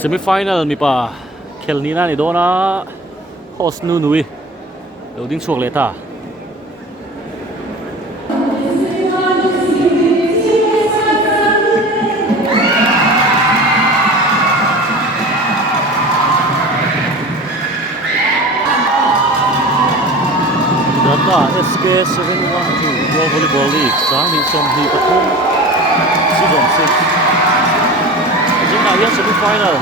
semi-final mi pa khel ni na ni dona host nu nui loading chuak le ta Data SK 712 Pro Volleyball League sáng hi som hi pathum season 6 jin na hian semi-final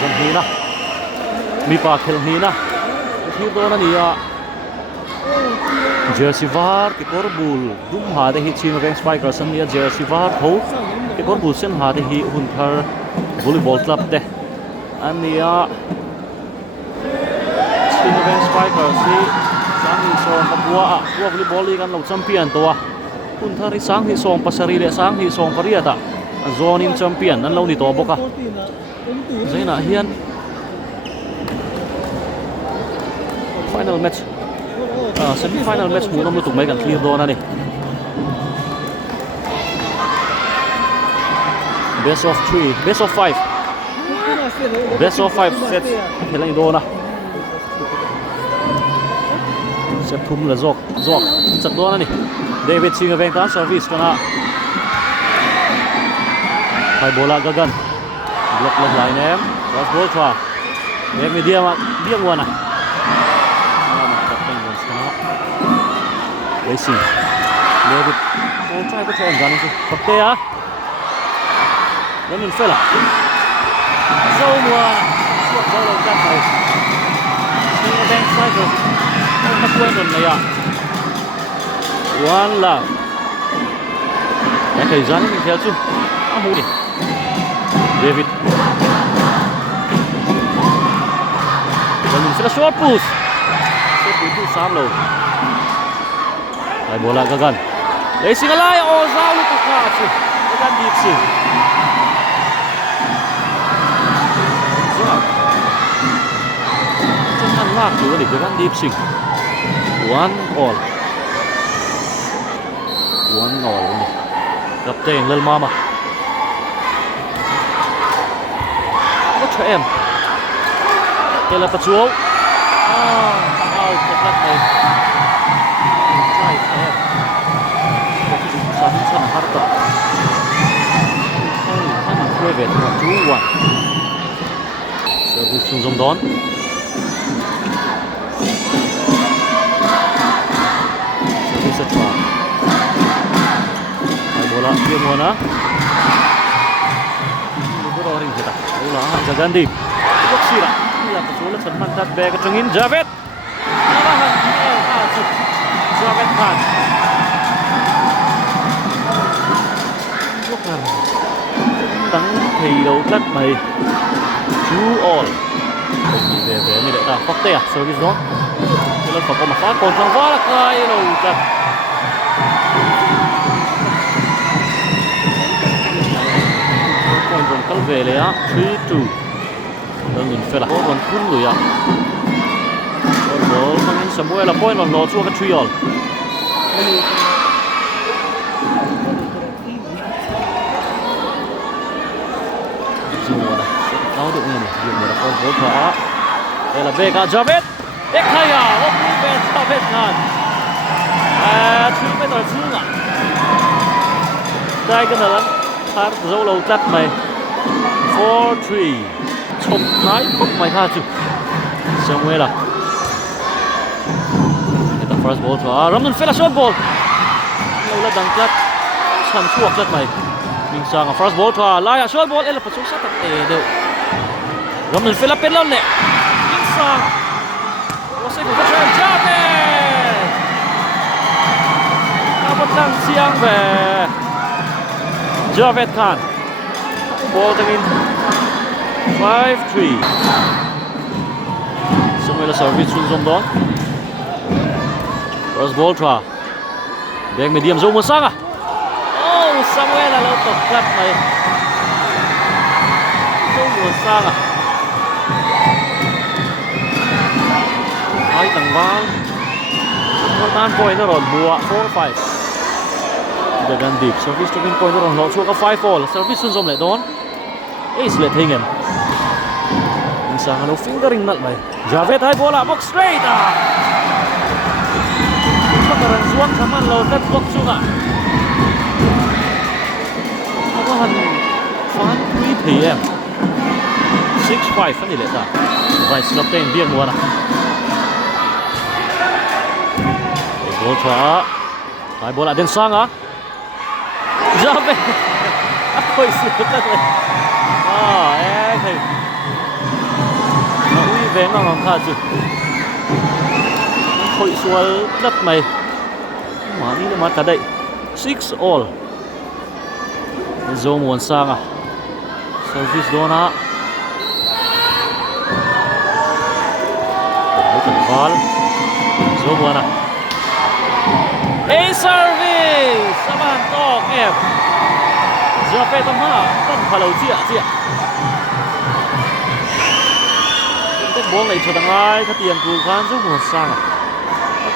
zon hi na mi pa khel hi na hi dona ni a jersey var ke korbul dum ha de hi chin rank spiker sam ni a jersey var tho ke korbul sen ha de hi hun thar volleyball club te ania chin rank spiker si sang hi song kapua volleyball league an lo champion to hun thari sang hi song pasari le sang hi song pariata zone in champion an lo ni to boka zaina hian final match semi final match mu nom tu mai kan clear dona ni best of 3 best of 5 sets helang dona set thum la zok chak dona ni David Singa veng ta service kana hai bola gagan block la line em cross ball thwa em medium wana racing David ball try ko thon gan chu pakte a Ramin fella so mua chuak ball ka thai Singa veng striker ma quên rồi này à one love cái thời gian mình theo chứ à hú đi David và mình sẽ là short push sám rồi lại bola gagan đấy xin lại ô giao lúc tục qua chứ gagan deep chứ chân ăn lạc chứ để gagan deep chứ one all captain lên mama có cho em đây là Pachuo out cái này try em sẵn harta anh quay về 2-1 service xuống dòng đón service at top bola dia mana bola orang kita bola jagan di blok sira ila pesulat Salman tat bag tengin Javed Javed Khan blokan tang thì đầu cắt mày chú all về này lại là phát tè service đó lên phải có một phát còn trong vá là cái đầu cắt kal vềเลยá 3-2 đang nhìn phải là có còn khung rồi á ball mang in Samuel là point còn lo chua cái 3 all chua này đâu được này dùng để là con ball thả đây là Vega Javed Ekaya opening bet Javed Khan 2 meter xuống à đây cái này thar dấu lâu tắt mày 4-3 chụp thái khóc mày tha chứ Samuel à cái first ball cho Ramon Fela short ball lâu là đằng tắt chăn chuộc tắt mày mình sang first ball cho lại short ball là phải xuống sát tận đều Ramon Fela pen lon nè mình sang có sẽ có chơi Javed một lần xiang về Javed Khan ball in 5-3 Samuel service xuống dòng đó first ball tra Bang medium zoom một sang à Samuel là lâu tập cắt này zoom một sang à hai tầng ba một tan point nó rồi bùa 4-5 Jagan deep service to win point nó rồi nó chua có 5 all service xuống dòng lại đón ace lệ hình em Sang alo fingering nal mai. Javed hai bola box straight. Makaran zuang saman lo tat box sunga. Apa han fan 3 PM. 6-5 ani le ta. Vai slop ten biang buana. Gol tha. Hai bola den sanga. Javed. Apa isi betul le. Thầy. Nó uy về ngang khá chứ. Hội xuân đất mày. Mà đi là mặt cả đây. 6-all. Zo muốn sang à. Service đó na. Đấy cần val. Zo muốn à. A service. Saban tok em. Giờ phải tâm ha. Tâm phá lâu chia. Bóng này cho thằng ai thắt tiền cù khán giúp một sang à.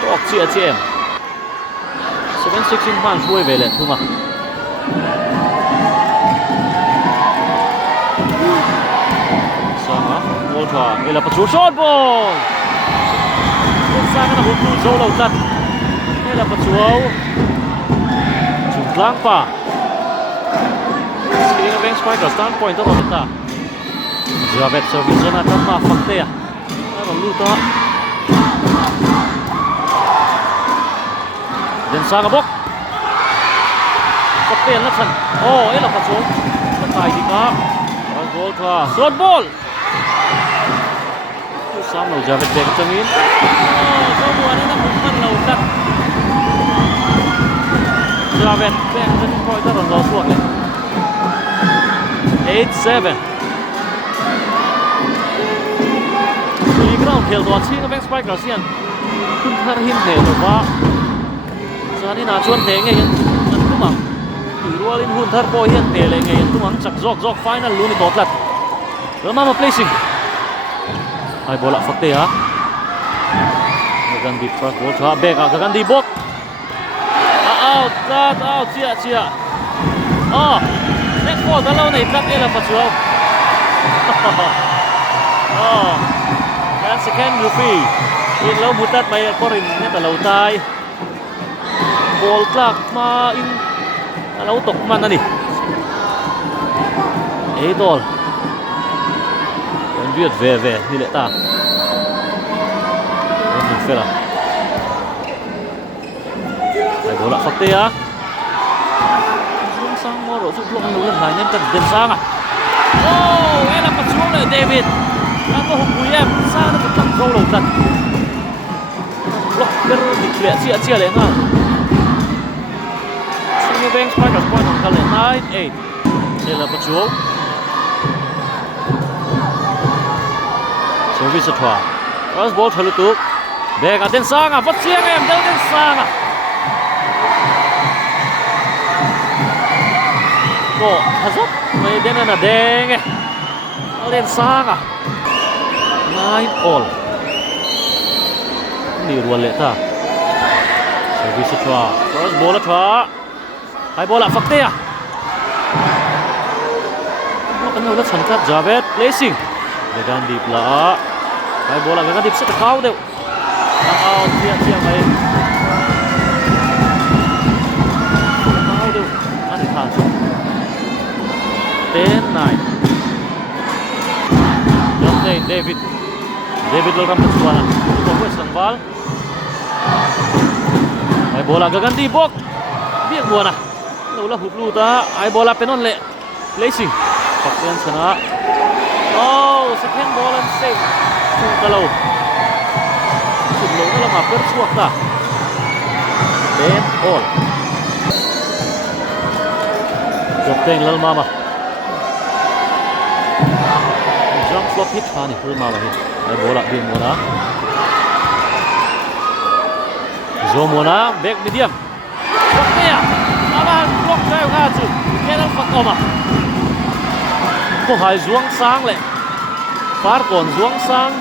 Nó ọc chia chị em. 7-16 phan xuôi về lệ thương à. Sang á. Ngô thỏa. Đây là một số shot ball. Sang nó hụt lưu dấu đầu tật. Đây là một số Chúng lãng phả. Skiing of bank striker standpoint đó là ta. Javed service zona tama fakte ya. Ano luto. Den sang bok. Fakte na san. Oh, ela pa so. Patay di ka. Goal tha. Shot ball. Sang lo Javed bek tangin. Oh, so buan na mukman lo tat. Javed bek tangin point ta lo suak le. 8-7. Ground khel tuan sing bank striker sian kun thar hin ne to ba zani na chuan te nge yan tumang rual in hun thar po hian te le nge yan tumang chak jok final lu ni to tlat rama placing ai bola fakte ha Gandhi first ball tha beka Gandhi bok out chia next ball dalaw nei tlat ela pachuaw second Luffy in lâu một tát bay Corin nhất là lâu tai ball clock mà in lâu tộc man này ấy thôi vẫn viết về như lệ ta mình phải là phải bố lại phát tê á sang mua rồi giúp luôn lần này nên cần tiền sang à em là mặt xuống này David đang có hùng quý em sao nó vẫn tăng câu đầu tận blocker bị chia lên ha Senior bank striker point on kali 9-8 đây là một chú service thua cross ball thử tục bega den sang à vắt chiang em den sang à có hazot mấy den là đen den sang à 9-all ni rual le ta service thua cross ball thua hai bola fakte à nó kan lo chan kat Javed placing Gandhi pla hai bola Gandhi set kau deu out chia mai kau deu ani tha 10-9 John David lo ram suara itu wes langwal hai bola Gandhi bok biak buana lo la huplu ta hai bola penon le placing Pakaian sana second ball and save kalau sebelumnya lah hampir suaka 10-all Jopteng lal mama jump flop hit hani lal mama hit ai bola dia mona Zomona back medium Pakaian aman block drive ngaju kenal fakoma hai Duong Sang lại phát còn Duong Sang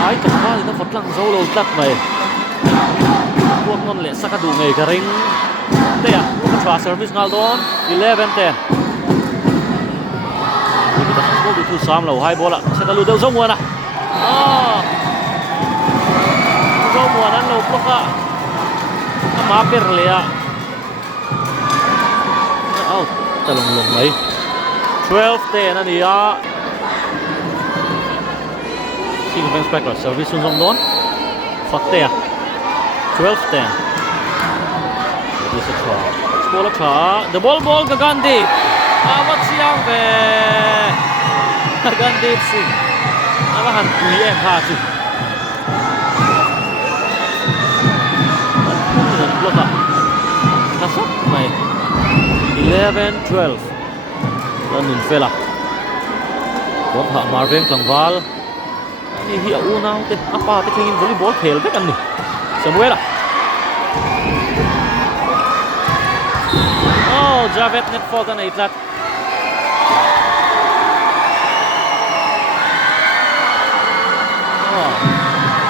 hai tập ba thì nó phật lăng dâu lâu tắt mày buông ngon lệ sắc đủ ngày cả ring đây à nó xóa service ngal đón 11-10 Vì ta ball đi thu sam lâu hai ball ạ sẽ ta lưu đâu giống muôn à giống muôn anh lâu block ạ mà perle ạ out ta lùng lùng mấy 12-10 anh đi ạ King of Spectre service xuống dòng đón fakte 12-10 this is a ball cha the ball ka Gandhi awat siang ve Gandhi sing awa han kui em ha chu bloka kasok mai 11-12 lanun fela bom ha Marvin Klangwal ani hi una te apa te thingin volleyball khel bek an ni Samuel Javed net for the night lat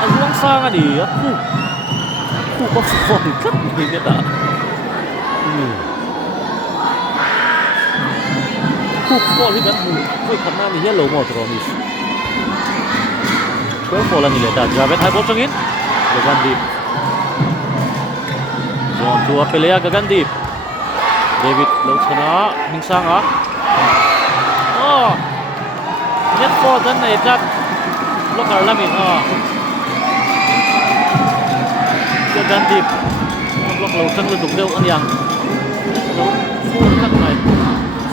azlang sang ani khu có phone cắt ni net à khu phone hi ban mu voi khana ni hello mo tro ni 12 lan ni le ta Javed hai ball changin Gagandip zone to apelea Gagandip David lâu chana Minh Sang á net for dân này chắc blocker lamin cái gan deep block lâu chân lên đục đâu anh yang lâu full cắt này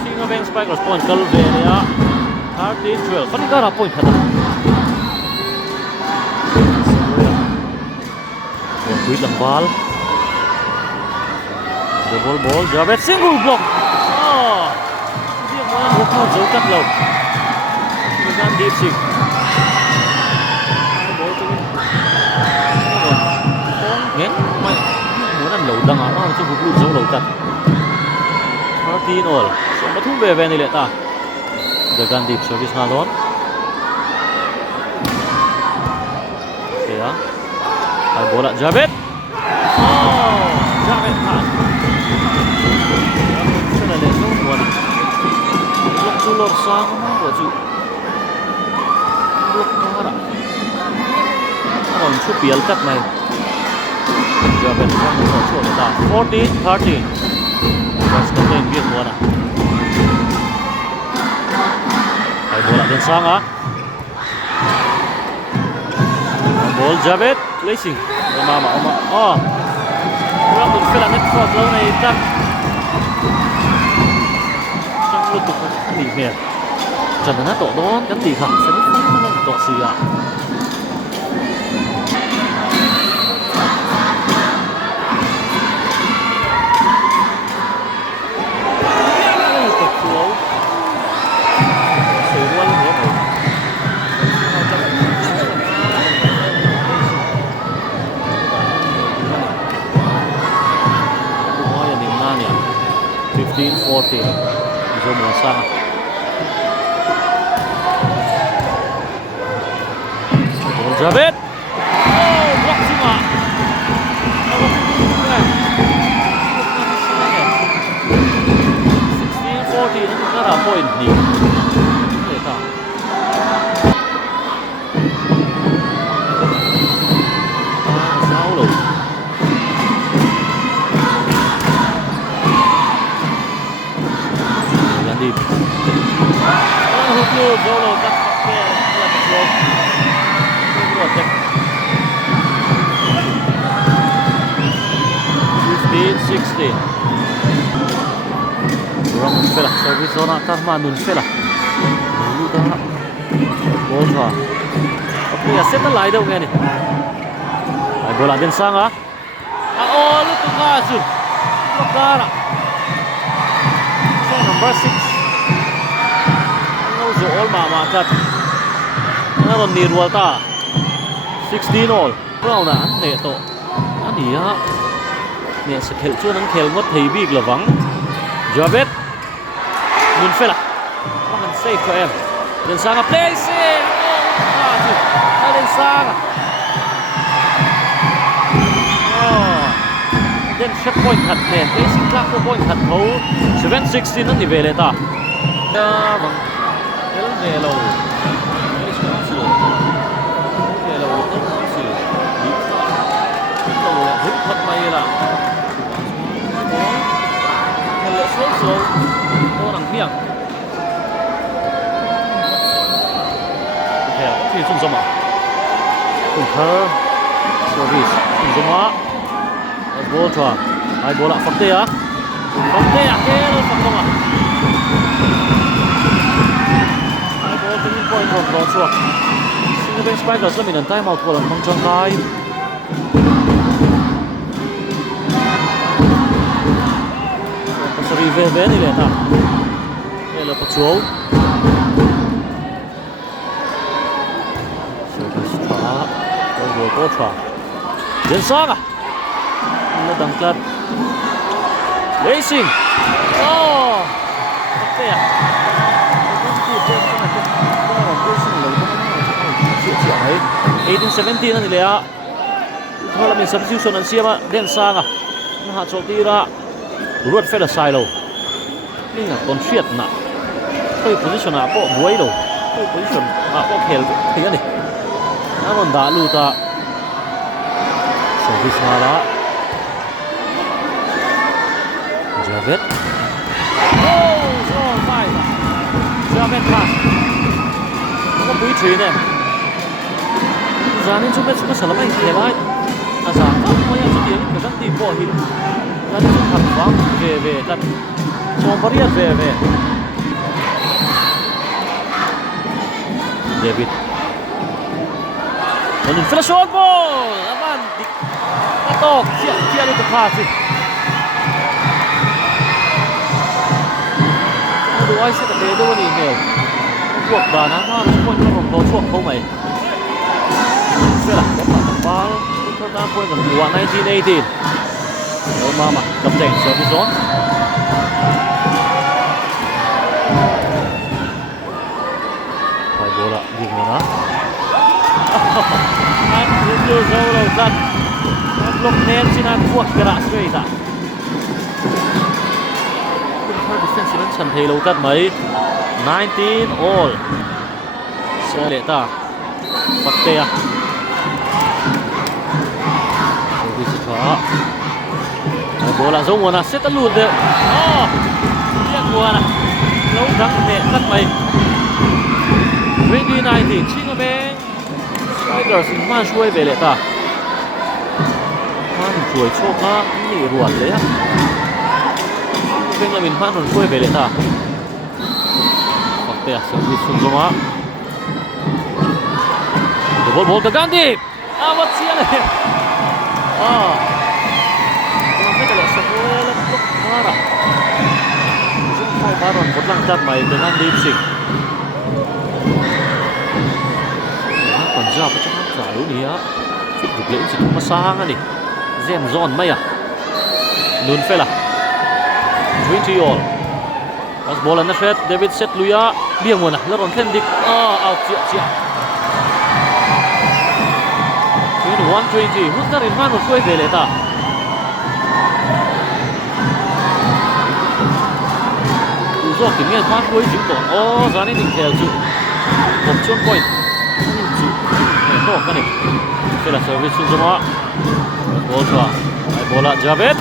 singa bank spike response kalau về đấy á 13-12 phân cái là point thật còn quý tầng ball the ball Javed single block riêng món một con dấu cắt lầu thời gian deep sing ball cho con nghén mày muốn ăn lẩu đằng áo chứ không dấu lẩu cắt 13-all so mà thu về này lại ta the gun deep service na lon kaya ay bola Javed Javed pass block tulor sang mo chu block mara còn chút pial cắt này Javed không có chỗ ta 14-13 West Coast biết mua nè ai bola đến sang á ball Javed racing mà Orang tu fela net for lâu này tak sang lu tu ni me chan na to don kan ti kha semi final to sia Forty, itu masa. Javed, block semua. 16-40 itu cara point ni. Kita. Saulo. Deep. Zolo tak pakai alat block. Protect. 15-16. Orang fela service zona Karmanun fela. Luda. Bola. Okey, ya set lai dah ni. Ai bola den sang ah. Lu tu kasut. Block number 6 zo all mama kat naron ni rualta 16 all brown an ne to ania ne se khel chu nang khel ngot thei bik lawang Javed mun fela man save for em den sang a place den sang den set point hat ne basic clock point hat ho 7-16 an ni vele ta da bang el velo English Council velo Council đi tàu hút mất may là theo lệ số ô đằng miệng theo thì chung giống à cùng thơ service chung giống á ball cho hai bola fakte à cái nó fakte à hai ball turning point from Rochua single bench strikers mình time out của thằng Trần Khai Pasari về đi lên ta đây là bắt số service trả trả đến sáng à nó đăng cắt racing fakte à 18-17 นั่นเลยอะถ้าเรามี substitution อันเสียมาเด่นสร้างอะน่าจะโชคดีละรวดเฟลไซโลนี่ไงตอนเชียดนะเฮ้ย position อะก็บวยโลเฮ้ย position อะก็เคลถึงกันดินั่นมันด่าลูตา service มาละจาเวตไฟจาเวตพาสก็ปุ้ยทรีเนี่ยZanin cuma selama ini kelai, asal kamu yang sedih ni kan tipu hidup. Zanin cuma hafal, kan, cuma beriat David, dan flash shot ball, aman, katok, siap itu pasir. Aduh, saya tak tahu ni email. Buat dana, mana semua orang bocor kau mai. Là có phản ball chúng ta quên còn vụ 1918 Obama cầm đèn service zone phải bola lại dừng rồi đó anh đưa dâu đầu dân lúc nén xin anh buộc cái rạ straight ạ không defense vẫn chẳng thấy lâu cắt mấy 19 all sẽ lệ ta bắt tè bola giống nguồn à set tận lùn được liệt nguồn à lâu đắng mẹ rất mày Ready này thì chỉ có bé Strikers man xuôi về lệ ta man chuối chốt á nhỉ ruột đấy á bên là mình man ruột xuôi về lệ ta hoặc tè sẽ bị sụn giống á ball ke Gandhi awat sia này Baron potlang cat mai dengan Leipzig. Punjab macam mana lalu ni ya? Fit dibeli sih masalah ni. Zen zone mai ya. Nun fela. 20 all. Pas bola na set David set luya biang mana. Lawan Kendik. Out sia. 21-20. Mutarin mana suai beleta. Rồi kiểm nghiệm phát cuối chứng tỏ giá nên định theo chữ một chôn point chữ để tổ cái này đây là service xuống cho họ ball cho bola Javed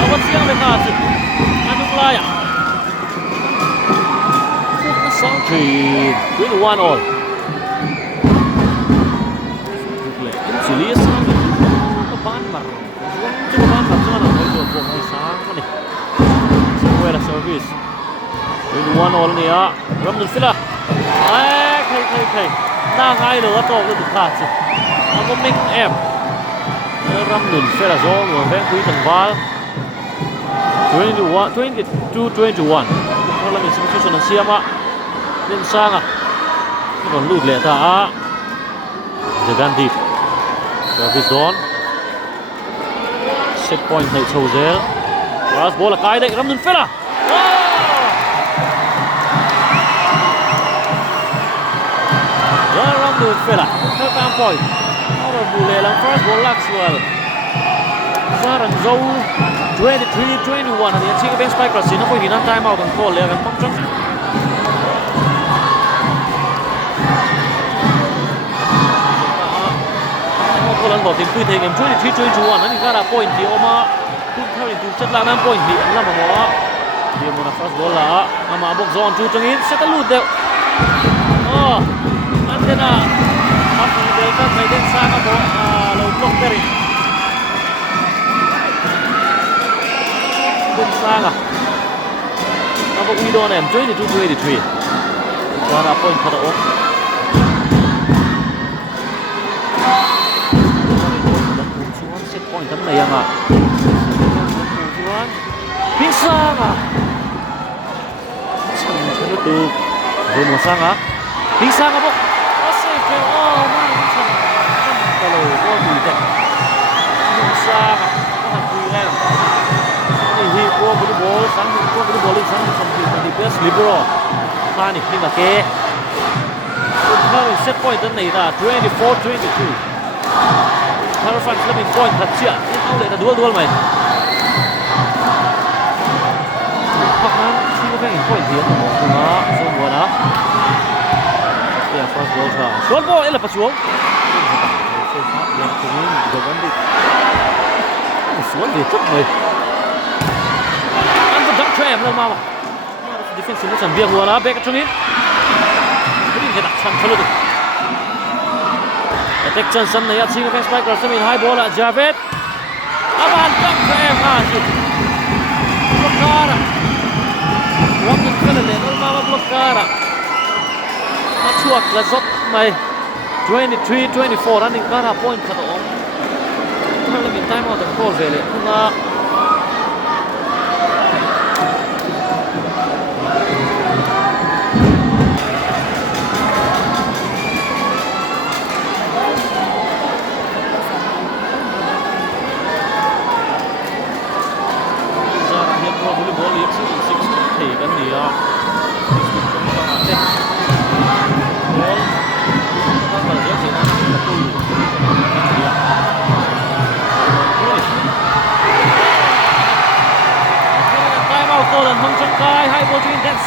awas siang mereka chữ anu layak nó sang thì win one all xử lý sang ban mà cuma ban mà cuma là buông đi sáng này quay là service win one all này á Ramon Fila khay na ngay rồi to lên được thà chứ nó mình em Ramon Fila rồi người ven quý tầng val 22-21 nó là mình substitution là siam á lên sang à còn lụt lẻ ta The Gandhi service zone set point hay Chozel pass bola cái đấy Ramon Fela Ramon Fela third down point rồi bù lệ làm first ball Maxwell ra rằng dâu 23-21 อันนี้ชิงกับเบนสไปกระสินนักวิ่งนั้นไทม์เอาต์กันโคเลยกันต้องจังโคลันบอกทีมคุยเทงเอ็ม23-21นั่นนี่ก็ได้ point ที่ออกมาคุณเท่านี้ถูกจัดละนั้น point ที่นั่นมาว่าเดี๋ยวมันฟาสบอลละมาบอกโซนจูจังอินเซตลูดเดียวอันเดน่าทำเดลต้าไทเดนซ่ากับเราบล็อกเตอร์เป็นซ่าอ่ะเราบอกวีโดนเอ็ม22-23ก็ได้ point พัดออกpoint ทั้งในยังอ่ะพิงซ่าอ่ะฉันดูโดนมาซ่าอ่ะพิงซ่าอ่ะบอกว่าเซฟเลยมาฉันตลกก็ดูจังพิงซ่าอ่ะก็คุยแล้วนี่ฮีโร่บอลบอลสังฮีโร่บอลบอลสังสังฮีมันดีเบสลิเบโร่มานี่นี่มาเก้คุณเท่าเซต point ทั้งในนะ24-22ทาร์ฟันแล้วมี point ทัดเชี่ยนี่เอาเลยแต่ดวลไหมพักนั้นที่ก็แค่เห็น point เดียวนะส่วนบัวนะเดี๋ยวฟาสบอลค่ะส่วนบอลเอล่ะปัจจุบันเส้นฟ้าเดินตรงนี้เดี๋ยววันดิสวนดีจังเลยอันก็ดักแทรมแล้วมาดิเฟนซ์มุสันเบียร์หัวนะเบรกตรงนี้นี่จะดักชันทะลุดิเด็กจันสันในยัดชิงกับเฟนสไปกระสมินไฮบอลจาเวตอามันดักแทรมสุดบล็อกการ์รับเงินเลยนั่นมาบล็อกการ์มาช่วยกระสอบไหม23-24นั่นนี่การ์ point ขัดออกถ้าเรามีไทม์เอาต์ตั้งโคเวเลยคุณว่า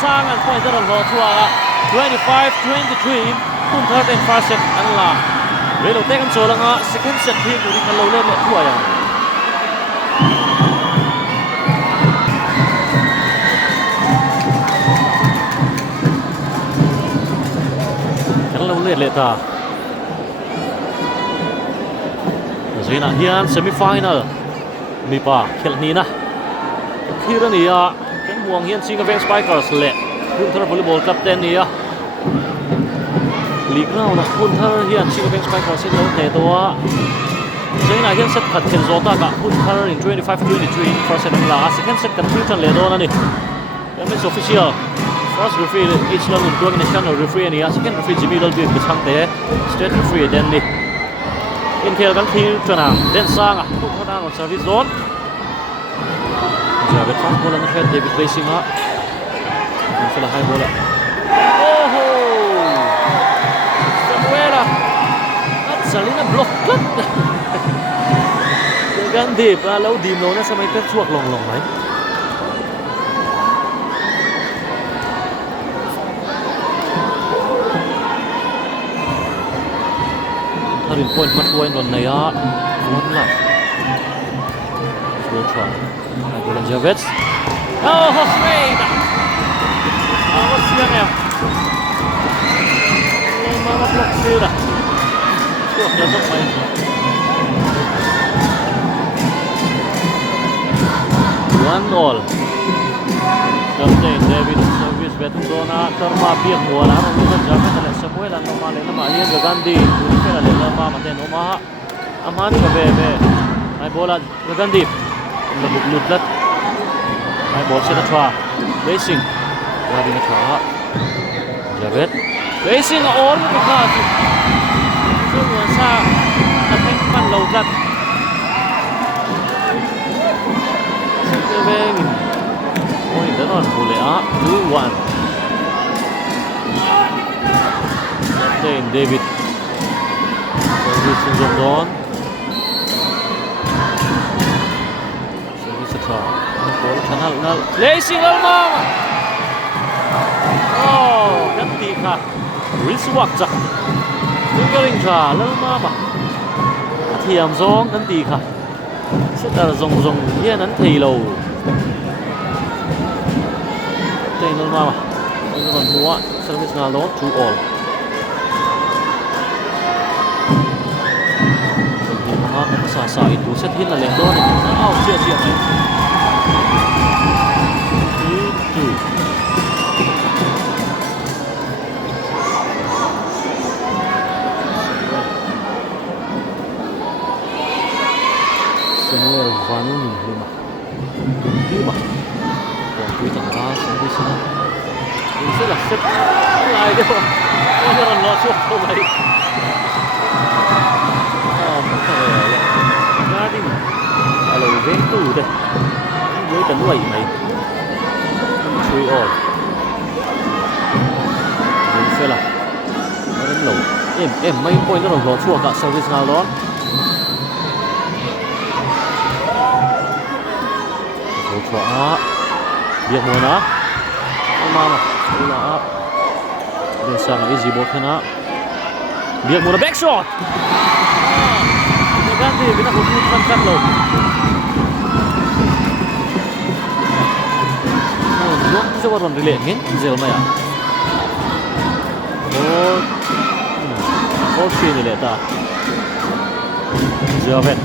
สร้างอันpoint จะรอทัวร์ละ25-23คุณเธอเป็น first set อันละเรื่องเราเตะกันโซลังอ่ะ second set ที่อยู่ที่คันเราเล่นเนี่ยทัวร์อย่างคันเราเล่นเลยตาสินะเฮียน semi final มีป่ะเขลนี้นะที่เรื่องนี้อ่ะห่วงเฮียนซิงกับเวสไปกอร์สเละคุณทาร์วอลเลย์บอลกับเต้นนี่อ่ะลีกเรานะคุณทาร์เฮียนซิงกับเวสไปกอร์สเละแต่ตัวเจ้าหน้าเฮียนเซตขัดเทนโซตากับคุณทาร์ใน25-23 first set นั่นละ second set กันที่ทันเลโดนั่นนี่ยังไม่ official first referee อีกแล้วหนึ่งตัวกันในชั้น referee นี่อ่ะ second referee จิมมี่ดอลบินกับช่างเตะ straight referee เดนนี่อินเทลกันที่จวนอ่ะเดนซ่างอ่ะทุกคนนั่งบน service zoneจะเป็นฟาสบอลนะครับเดวิดเรซิงฮะเป็นฟิลาไฮบอลโอ้โหเซเวล่านัดซาลิน่าบล็อกกันเจอกันดีบแล้วดีมโลนะสมัยเป็นช่วงลงไหมถ้าถึงpointมัดไว้นนในยะวันละโลทราBulan Javets. Oh, Hosreina. What's the name? Mama Bloxira. Sure, that's not mine. 1-all. Captain David service Betundona Karma Piamuana. Javet and Samuel and Nomalena Malian Gandhi. Lama Maten Omaha. Amani Bebe. My bola Gandhi.ระบบหลุดแล้วไอ้บอลเซตทราเรซิ่งวาดินาทราจาเวตเรซิ่งโอนก็ขาดเจ้าหัวซาอันเป็นมันเราดัดเซเว่นโอ้ยเดินอนบุเล่อะ2-1เดวิดเซอร์วิสซิงจอมดอน Nal placing lalma kan ti kha wiswak cha fingering kha lalma ma thiam zong kan ti kha setar zong hian an thei lo tay lalma ma ron muwa service na lo 2 all sa itu set hin là lẻ đó này ao chia này itu semua vanun lima còn quý thằng ba không biết sao mình sẽ là set lại đấy không nó là nó xuống không ấy alo vento đây với tấn quẩy mày chui ổn mình sẽ là nó đến lẩu em mấy point nó đồng lỗ chua cả service nào đó lỗ chua việc muốn á mà đây là bên sang easy ball thế nào việc muốn là back shot ganti kita hubungkan kan lo. Dua coba ron relay ni, Zel Maya. Sini leta. Javet.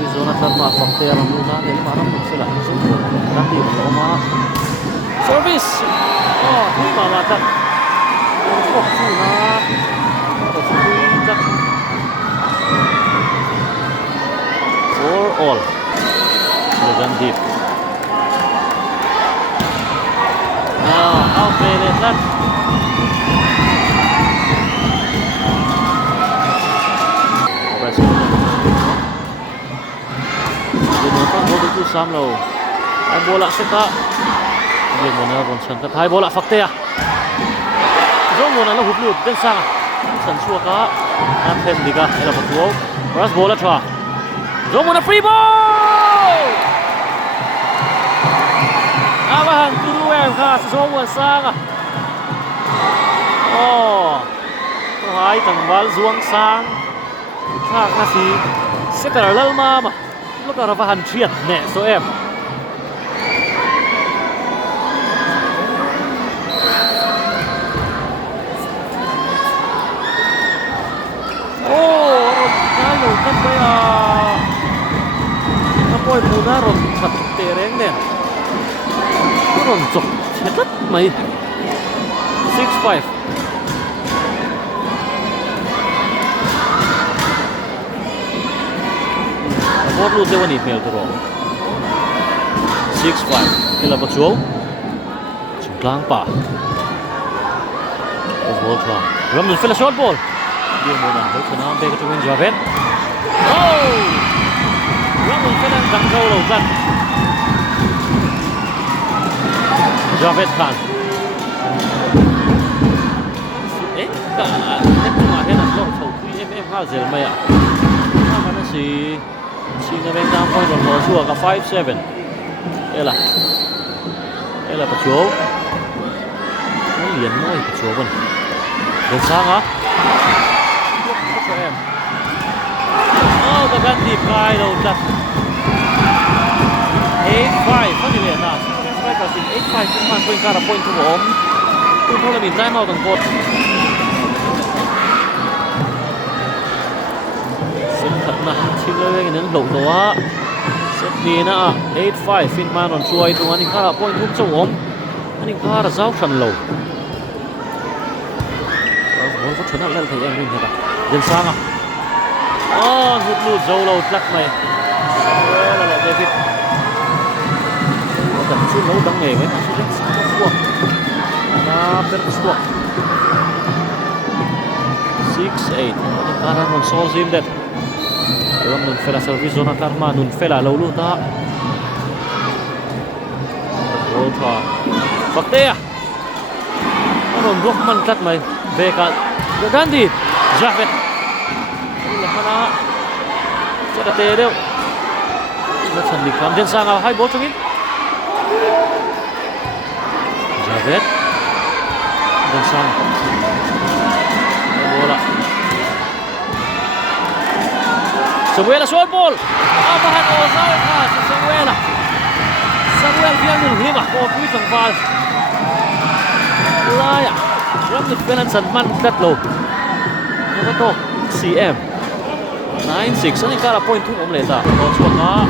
Di zona terma fakta yang mula dari mana mula. Nanti Oma service. Ini mama tak. Sudah. Sudah. For all dengan deep out dari kan bola itu sam lo ai bola seta dia mana ron sangat hai bola fakta ya jom mana lo hublut dan sang san suaka anthem diga era betul ras bola thwa jom mana free ball abahan turu em kha jom mana sang hai tang bal zuang sang kha kasi sekar lalma ma lúc đó và hành triệt nè số em cái đầu cắt bây nó coi mù ra rồi thật tệ rén nè nó còn chọc chết đất mày 6-5 Bot lu dia wanita mel terong 6-5 Kila berjuang Cengklang pa Ball pa Ramdan fella short ball Dia muna Senang bagi kecuali Javet Ramdan fella dang jauh lo kan Javet Khan cuma hendak lo tahu MM hasil maya mana si Sina bentang point on lo chua ka 5-7 Ela patrol nó liền nói patrol bên bên sang hả cho em cái ganti kai đâu đặt 8-5 phát hiện là strike passing 8-5 cũng mang point cara point của ông tôi thôi là mình time out thằng cột thật na chim lên cái nến lẩu đó set ni na 8-5 Finman on chuai tu anh khá là point cũng trong ôm anh khá là giáo trần lẩu muốn phát triển lên thì em nhìn thấy dân sang hút lụt dâu lẩu chắc mày là David cần chút nấu đắng nghề với chút lách sáng nó na persuak 6-8 anh khá là còn so zim đẹp Orang nun fela service zona karma nun fela laulu ta. Ultra. Fakta ya. Orang Rohman kat mai beka Gandhi Javet. Lamana. Sada te deu. Nó chân đi khám trên sang hai bố chung ít. Javet dan sang bola Samuel short ball abahan Ozal si Samuel biang lima ko kui sang bal laya ram được bên sân man cắt lô nó to CM 9-6 anh cara point thung om lệ ta có chuột nó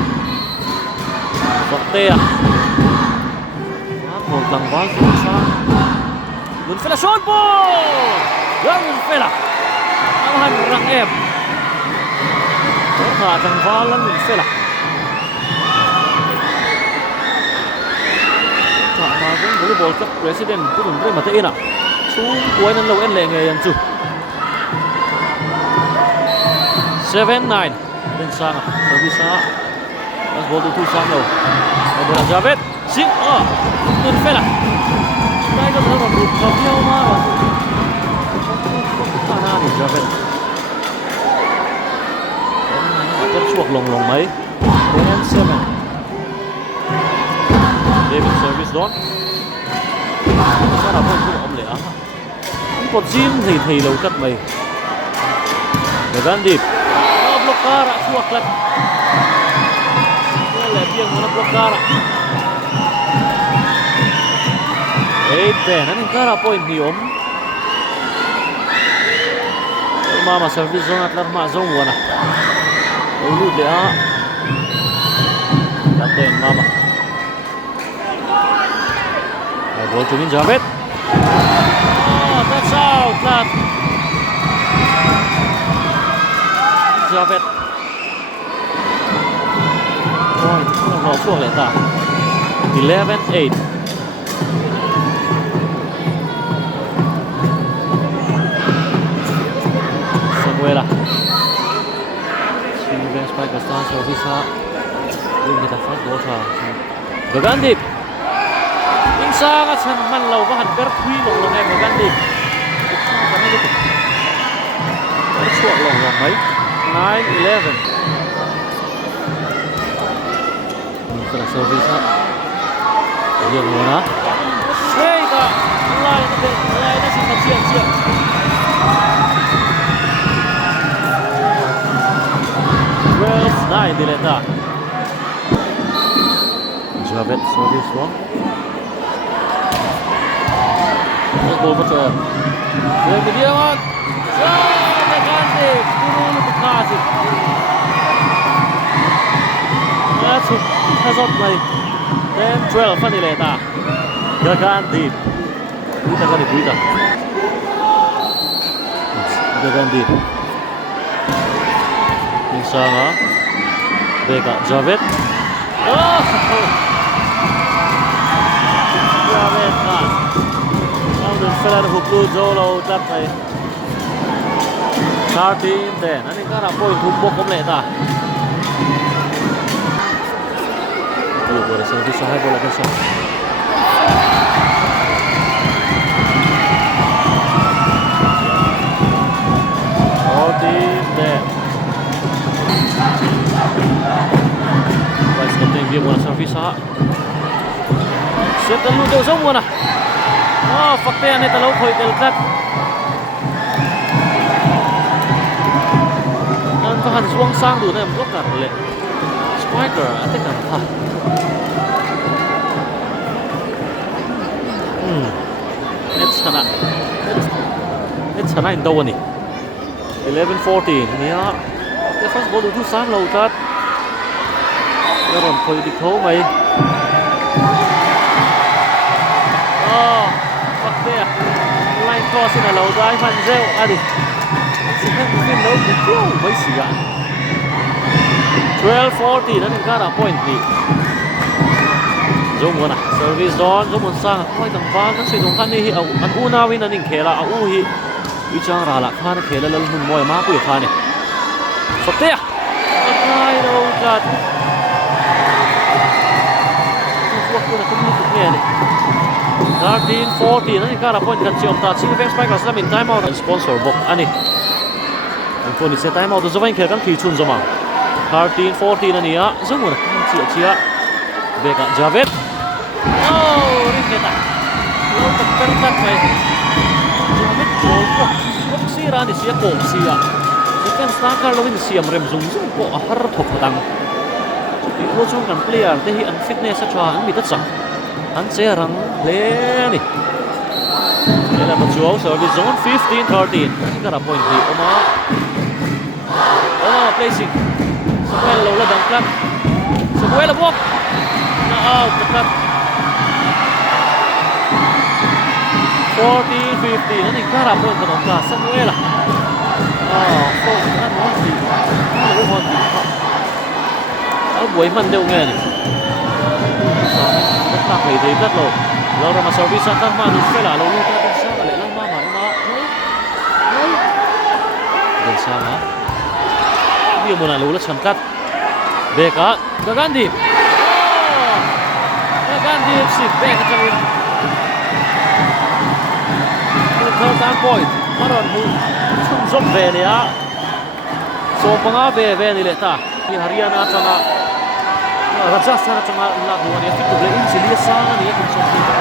vật tê à một lần ball xuống sang Lun Fela short ball Lun Fela abahan rang em thả thằng ball Lun Fela volleyball club president pun re mate ina chung kuai nan lo en le nge yan chu 7-9 den sang service a as ball tu sang lo bola Javet sing Lun Fela dai ko thang bu ko piao ma ana ni Javet ter chuak long mai 10-7 David service don cara point của ông lệ á một gym thì lâu cắt mày để gan điệp nó blocker ạ chuột lật đây là tiếng của nó blocker ạ ấy để nó nên cara point thì ốm mà service zone atlar mà zone buồn à đâu lụt lệ á đặt tên mama ball to Javet. That's out, lad. Javet. Point. Nó chuộc lại ta. 11-8. Samuela. Steven Spike Stan service. Yung kita fast ball sa. Gagandip. Sang at san man law ba han per thui long em gan đi cái này được chuột long mấy 9-11 mình sẽ service á riêng luôn á đây cả lại nó chỉ là chuyện 12-9 đi lên ta Javet service one ball betul. Dari dia mat. Jangan ganti. Turun ke kasih. Masuk. Hasot lagi. 10-12 fan ini ta. Dia ganti. Kita kali kita. Dia ganti. Insana. Beka Javet. Javet kan. Lun Fela huklu jolo tat mai 13-10 ani cara point huk bok om le ta itu boleh service sahai bola ke sah 14-10 Vice captain dia bola service sah set lu deu semua nah fakta này ta lâu khôi del cắt nên có hẳn xuống sang đủ này block cả lệ spiker anh ta cảm thấy net sana in đâu nè 11-14 nia cái first ball đủ sang lâu cắt cái còn khôi đi thấu mày Fakta line cross na lâu dai fan zeo adi sikat mungkin lâu betul baik sih 12-40 dan cara point ni zoom mana service don zoom sang khoi tang ba kan sei dong kan ni hi an una win aning khela au hi ichang ra la khan khela lal hun moi ma pui khane Fakta ai đâu kat waktu na kumuk ni 13-14 ani cara point kan siom ta sing veng spike aslam in time out sponsor bok ani Info ni se time out zo vain khel kan thi chun zoma 13-14 ani a zomu na kan chia beka Javet ring keta ไปไม่โจ้ก็ซีรานี่เสียโกเสียsecond star kar lawin siam rem zung zung po har thok dang ti lo chung kan player te hi an fitness a tha an mi ta chang an che rang le ni ela ba chuo service zone 15-13 kara point hi oma placing Samuel lo la dang klat Samuel a walk na out the klat 14-15 ani kara point ka ka Samuel không ăn ngon gì không ngon gì ở buổi mình đều nghe này rất là phải thấy rất lâu lâu rồi mà sau khi sang các bạn phải là lâu luôn ta sao mà lại lăng ma mà đến sao hả bây giờ là lâu là chậm cắt về cả Gagandi xịt về cái chân third down point Maron hu zoom về này á so panga về này lệ ta thì Haryana changa Rajasthan changa la huwa ni fit to play in Chile sang ni kun so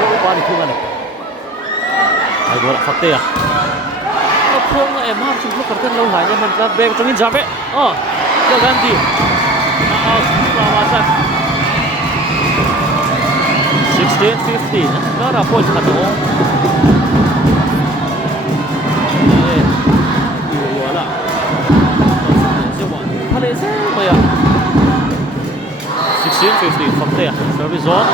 ko ba ni thunga ne ai bola fakte ya no khong em ham chung lo karkan lo hai ne man tra bek tangin jabe ko Gandhi ma sa 16-15 kara point ka to Malaysia 16-15 from there service on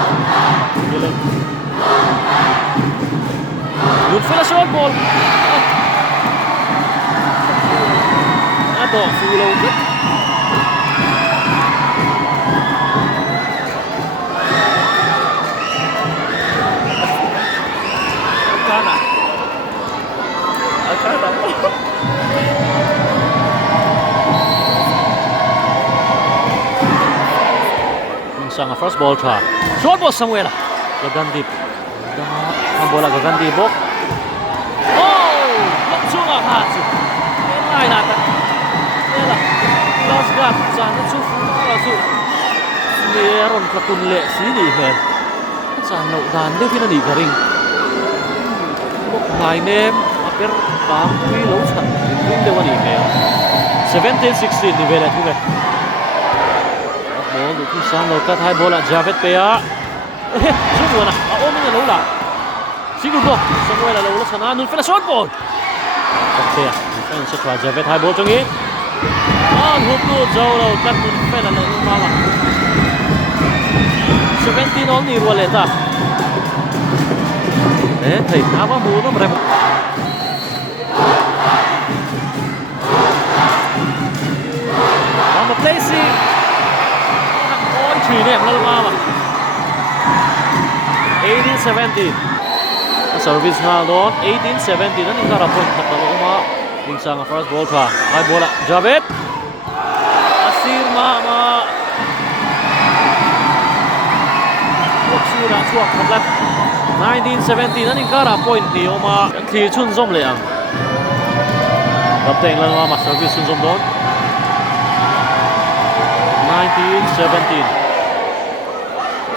good for the short ball ato fulo good sang first ball try short ball somewhere Gagandi bola Gagandi bok chunga ha chu nai na ta ela last gap chan chu la chu ni ron kakun le si ni he chan no dan de phin ni garing bok nai nem aper kam pi lo chan ring de wani he 17-16 ni vela thu ve ball được thu sang rồi cắt hai ball là Javed pe á xuống buồn à ôm cái lỗ là xin được không Samuel là lỗ là sana nun phải là short ball ok à phải sẽ qua Javed hai ball trong ý hụt luôn dâu đâu cắt nun phải là lỗ mà 17 all ni rồi ta đấy thầy áo mũ nó mà mà Placey chỉ đẹp lắm mà 18-17 service na don 18-17 na ningara point tak na uma ning sang first ball pa ay bola Javed Asir ma Sira chuak khatla 19-17 na ningara point ni uma thi chun zom le ang kapteng lan ma service chun zom don 19-17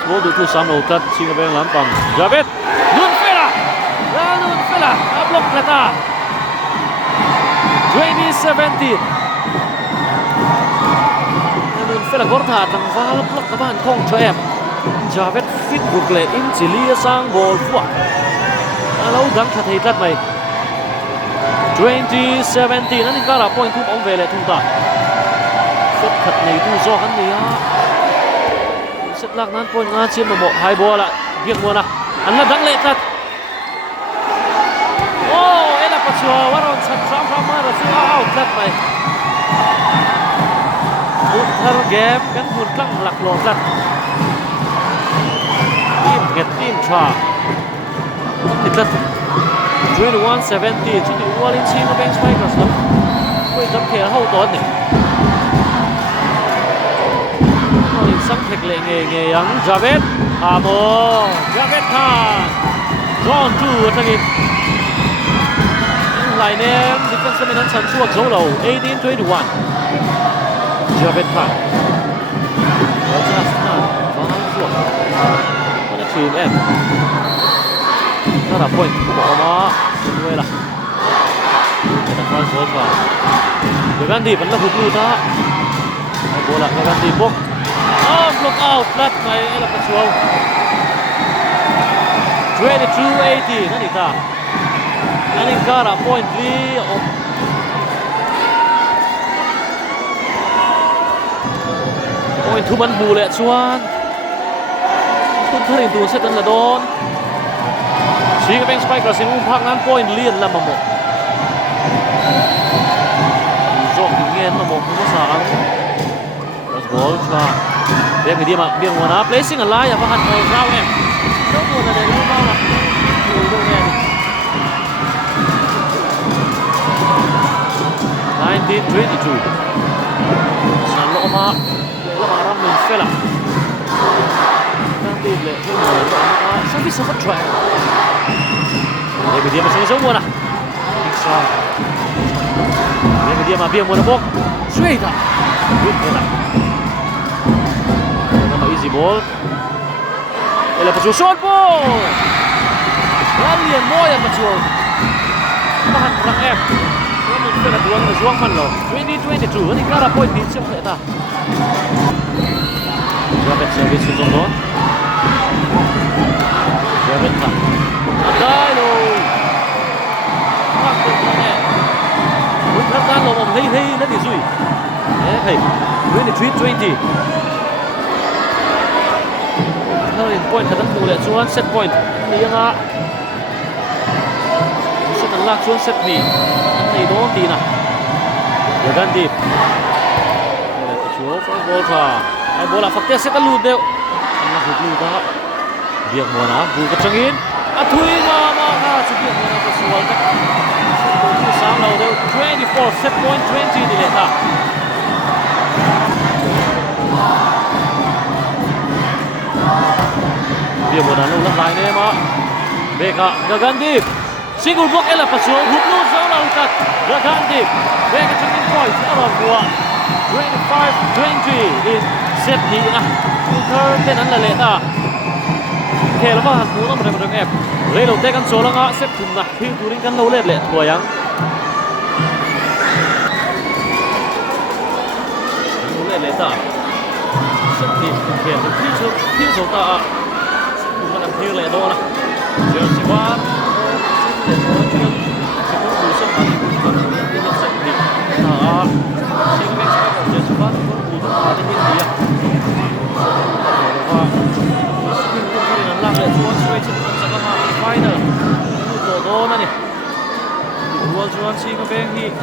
ball được thu sam đầu cắt xin bên lắm bằng Javed nun fela block lata 20-17 nun fela gortha tang val block ka ban khong cho em Javed fit gục lệ in chỉ lia sang ball fuwa lâu dang that hay tat mai 20-17 anh ta là point thum ông về lại thung ta xuất thật này tu do hắn này set lạc nan point nga chiếm một hai ball là việc mua na anh là dang lệ tat ela pachua waron chat sam ma ra su out tat mai thar gap kan hun tlang lak lo tat team tra tat 21-17 chỉ bị Wall in team bench Spikers lắm quay tấm khe hậu tốn này nó định sắc thạch lệ nghề ắng Javed Javed Khan John Chu thằng in lại ném defense mình sẵn suộc dấu đầu 18-21 Javed Khan Rajasthan vắng suộc con team em là point của bỏ mà người là cái thằng France ball vào để Gandhi vẫn là hụt lùi ta ball là Gandhi bốc block out flat này là cái chuông 22-80 นั่นอีกท่านั่นอีกการะ point 3 point ทุบันบูเลยชวนคุณทรินตัวเซตันละโดนชีกเป็นสไปค์กระสินพักนั้น point เลียนละมาหมดจอกถึงเงี้ยมาหมดคุณภาษารัสบอลชาเรียกไปดีมาเบี่ยงหัวนะ placing อะไรอย่าพักหันไปเข้าเองเข้าตัวอะไรเข้ามาดูตรงนี้19-22ฉันลงมารับหนึ่งเฟล่าตั้งตีเลยที่เหนือสักพิสักทรายเดี๋ยวไปเดียมาเชิงวัวนะอีกสองเดี๋ยวไปเดียมาเบี่ยงวัวนะบกช่วยท่าวิ่งเลยนะแล้วมา easy ball เอลปัจจุช็อตบอลแล้วเลียนโม่ยังปัจจุมาหันพลังแอบเป็นดวงในช่วงมันหรอ20-22นี่ก็รับ point ดีเสียงเลยท่าจะเป็นเซอร์วิสสุดยอดจะเป็นท่าได้เลยมากเป็นแน่คุณพระการลงอมเฮ้ยนั่นดิซุยเฮ้ย23-20นั่นเป็น point ขัดตั้งตัวเลยส่วน set point นี่ยังอ่ะเซตตั้งหลักส่วน set มีนี่โดนดีนะเดี๋ยวกันดีชัวร์ฟบอลค่ะไอ้บอลละฟักเตะเซตลูดเดียวอันนั้นถูกลูดนะเบียกมัวนะบูกระชังอินทุยมาค่ะสุดเบียกมัวนะก็สวยกันที่สามเราเดียว24 set point 20นี่เลยนะเบียกมัวนะลูกละลายเนี่ยมาเบกะเดี๋ยวกันดีsingle block ela pasyo huklu zona utat Gandhi beka changin point aron bua 25-20 in set ni na third ten an la le ta khela ba han mu na ma ma ep le lo te kan chola nga set thum na thil turin kan lo let le thua yang lo le ta set ni khel thil so ta thum na thil le do na Chelsea war để có chuyện sẽ có đủ sức mạnh và thực hiện cái nhận xét định ở sinh viên sẽ có thể xuất phát có đủ sức mạnh để hiện diện và sinh viên cũng có thể làm lại chuan suy trên con sẽ có mà final như tổ đô này World chuan sinh có bên thì anh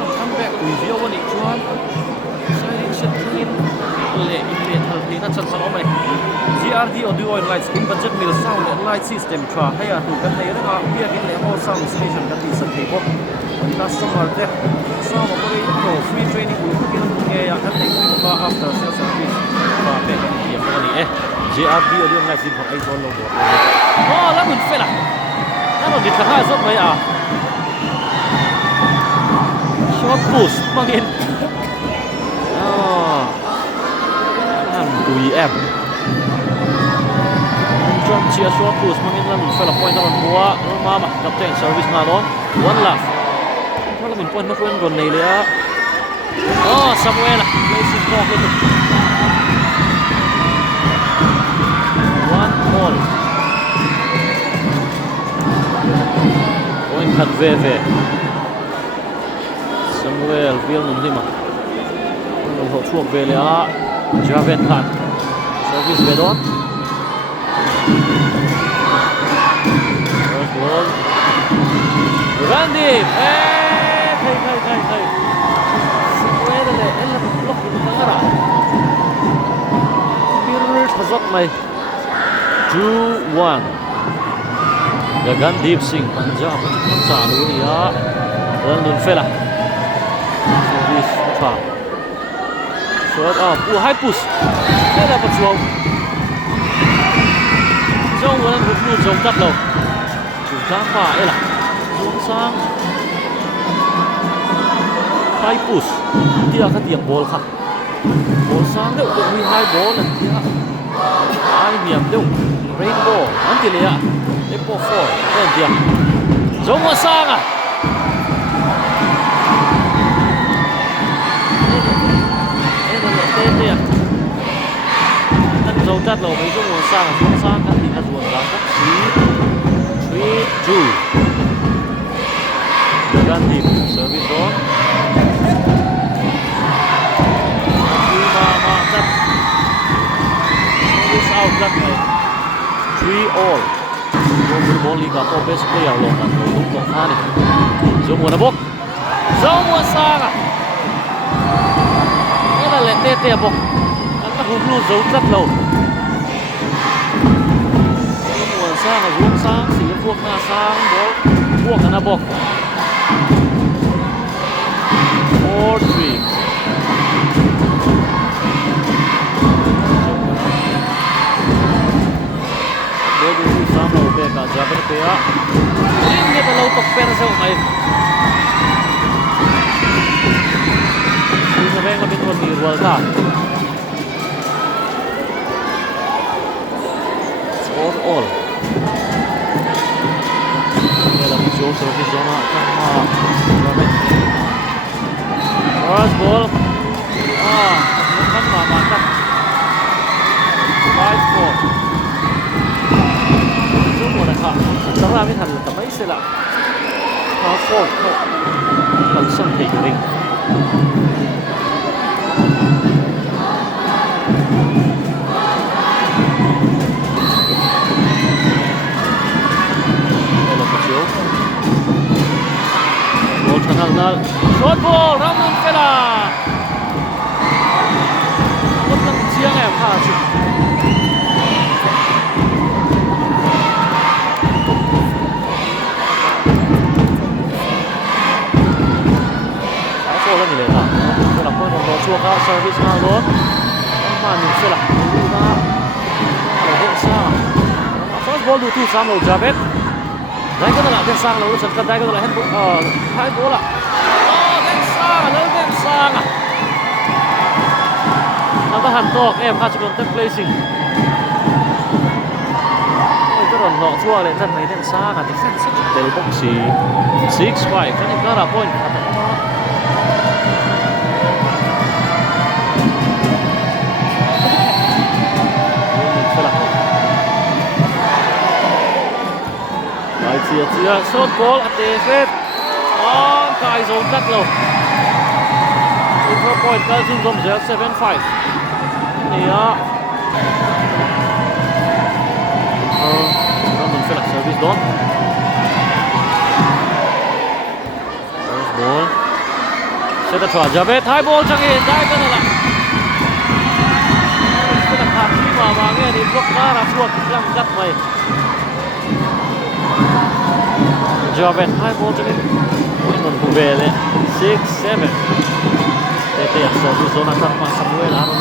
còn comeback ủy diệu con định chuan sai định set in lệ thật thì nó chặt sao mày GRD audio and lights in budget mill sound and light system tra hay à tụ cái này đó mà bia cái lệ all sound station cái gì sân thầy bốc customer there so mà có đi pro free training của cái nó nghe à cái này cũng có after sales service và cái này điểm cái này GRD audio and lights inของไอ้ตัวโลโก้แล้วมันเฟล่ะนั่นเราดิบกันได้สักไหมอ่ะ short push มาเห็นตุยแอมจอมเชียร์ชัวร์พูสมังอินแล้วมันเฟลล์พอยต์ตอนบัวมากับเต็งเซอร์วิสงานร้อนวันละเพราะเราเป็นพอยต์มาเพื่อนก่อนเลยอ่ะซัมเวลเลยสิบกองเลยวันบอลพอยต์ขัดเวซัมเวลเบียลนุ่มที่มาเราหัวช่วงเวลอ่ะจาเวนทันเซอร์วิสเบดอนเฟิร์สบอลรันดีใครสุดเวดเลยเอ็นแล้วบล็อกอยู่ตรงนั้นอ่ะมิร์ทจัดไหม 2-1 กันดีฟซิงปัญจาบมันจ่าลุยอ่ะรันดุนเฟล่าเซอร์วิสทันshort up high push đây là một chuồng trong một lần hụt lùi giống cắt đầu chúng ta phải là xuống sang high push dia cái tiếng ball khác ball sang đâu cũng huy hai ball lần kia ai niệm đâu Rainbow Antilia Epo 4 Entia Zomo Sanga Entia Anh dấu tắt lầu mấy Zomo Sanga thì là ruộng lắm các chí 3-2 Gan team service on service out that way 3-all ball liga po best player lo kan lo to khani zomo na bok zomo sanga ela le te bok an na hulu zo tlat lo zomo sanga zoom sang si phuak na sang ball phuak na bok 4-3 Beka Jabir Pea ini kalau tok persa mai ini bang abin wal ni wal ka score all dalam show service zona sama first ball kan mantap 5-4当然没谈了，怎么意思了？他4很身体的零。ball tengah short ball Ramon Fela. Bukan siang ya pas. Chua ka service na lo mani sela na lo sa first ball du tu sam lo Javed dai ko na den sang lo san ka dai ko la hen hai ball la den sang lo den sang na ba han tok em ka chukon tem placing oi ko ron lo chua le tan mai den sang a defense del box 6-5 kan ikara point chia short ball at the set kai zone tắt lâu over point ka zoom zoom 7-5 nia Ramon Fela service don first ball set a try Javed high ball changi dai ka na la Fela kham ni ma nge ni block na ra chuak lang gat mai Javed high ball to him. Uinon Buvele 6-7. Tete ya service zona tanpa Samuel Aron.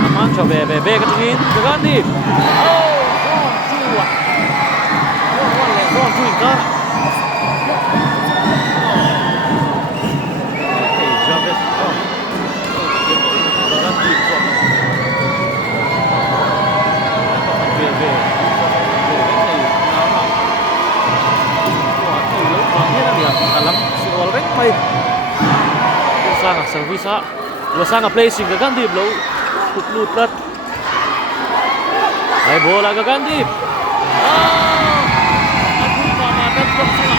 Aman coba bebe ketingin Gandhi. Oh, dua. One two ingkar. Hey, Javed. Oh. Gandhi. Bebe. Alam si Olrek may sang service ha sang placing Gagandhi blow kutlut kat ay bola Gagandhi aku pamatat ko sila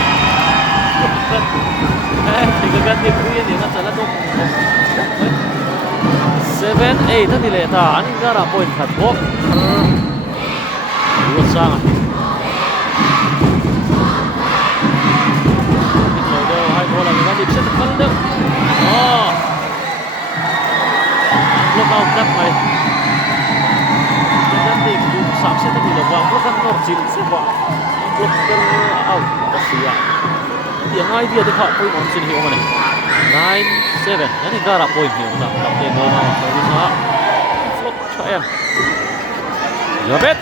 Gagandhi kuya ni nasa na to 7-8 na nileta aning gara point kat bok sang bola Gagandhi bisa tekan dong. Oh, block out kat mai. Gagandhi tu sampai tadi lo bang block kan norjil sebab block out Asia. Dia ngai dia dekat point on sini orang ni. 9-7. Ini gara point ni orang tak tengok nama Farisa. Block saya. Javed.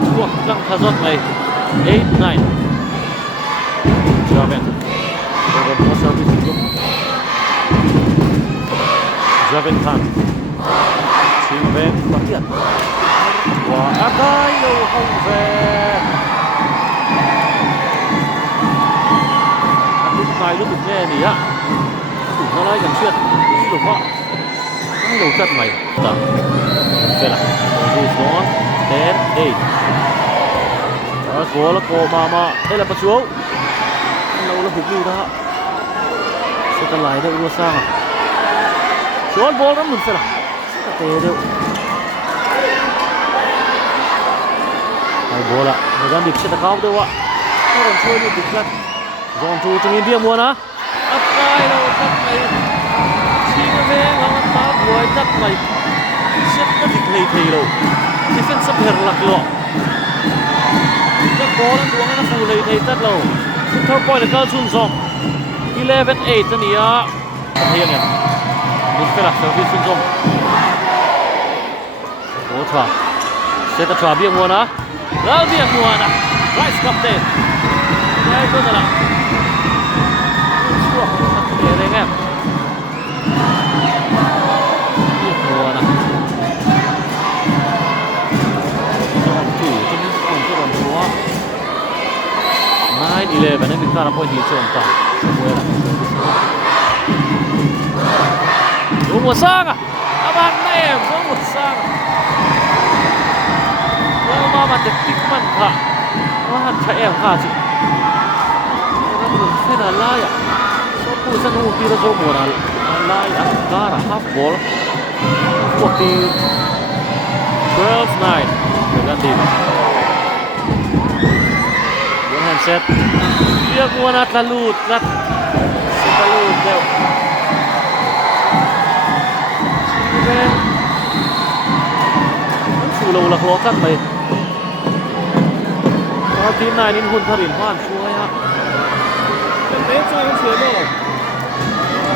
Kalau suak lang khazot mai 8-9 Javen Javen mo service dulu Javen Khan Javen Bakian wah agai lo hong ve aku mai lu tục nghe nè á đủ nó lại gần chuyện đủ quá ai đầu chân mày ta về là du xuống đến đi đó cố là cô mà đây là bắt xuống lâu là phục vụ đó sẽ ta lại đâu sang à xuống ball đó mình phải là sẽ ta tè đâu hai ball à người ta điệp sẽ ta cao đâu ạ nó còn chơi như điệp lắm dọn thu trong India mua na ấp ai đâu cắt mày chi nó về ngang ta buổi cắt mày sẽ có thịt lì thì đâu defense sắp hẹn lạc lộ cái ball nó đuông nó phù lì thì tất lâu third point là cao chung rộng 11-8 ta nia hiện em mình phải là service chung rộng ủa thà sẽ ta thà biếng mua na lao biếng mua na vice captain đây có là để đây em biếng mua na chủ 9-11 nên mình ta là point chọn ta đúng một sang à bạn này em đúng một sang à mà được tích mạnh cả mà thấy em cả chứ nó phải là lai à số phụ sân hùng kia là số một là lai à cả là half ball 12-9 dengan tim handset dia gua lalu lat selalu jauh ben sulau lah lokat mai kalau tim này nên hun tharin hoan chuối ha đấy cho cái chuyện đâu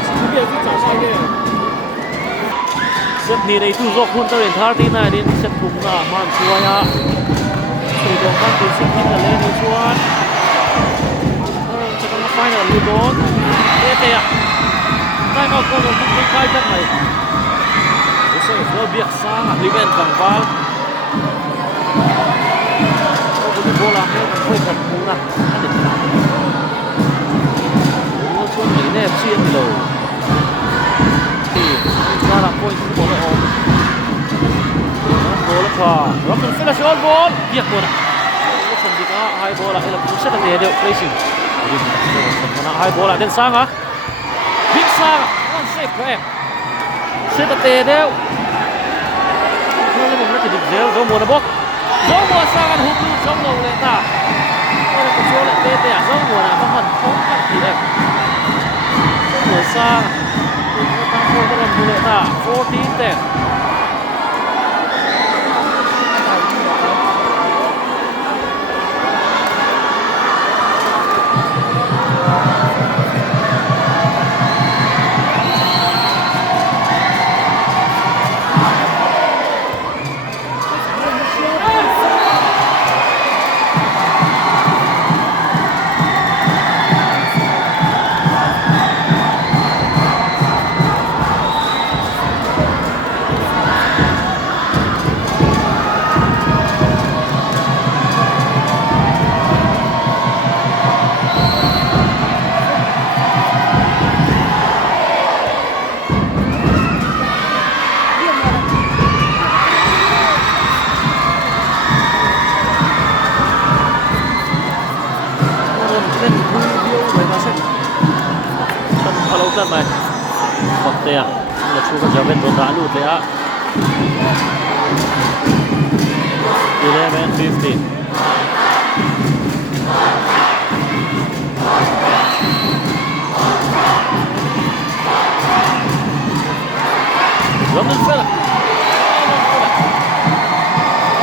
chỉ biết cái trả sai đấy set ni này tu dọc hun tharin thar tim này nên set bung na hoan chuối ha Hãy subscribe cho kênh Ghiền Mì Gõ để không bỏ lỡ những video hấp Robin finish on ball. Biak bola. Listen dika high bola ila pusat ate deu placing. Mana high bola den sanga. Big sanga. One save for set ate deu. Kalau mau kita dik zo mo na bok. Zo mo sanga huk lu zo lo le ta. Ora ko zo le te ya zo mo na fa han phong kan ti em. Mo sanga. Ta ko ko le ta 14-10. Kan mai waktu ya lepas itu Javen berlalu ya 11-15 Robin Fela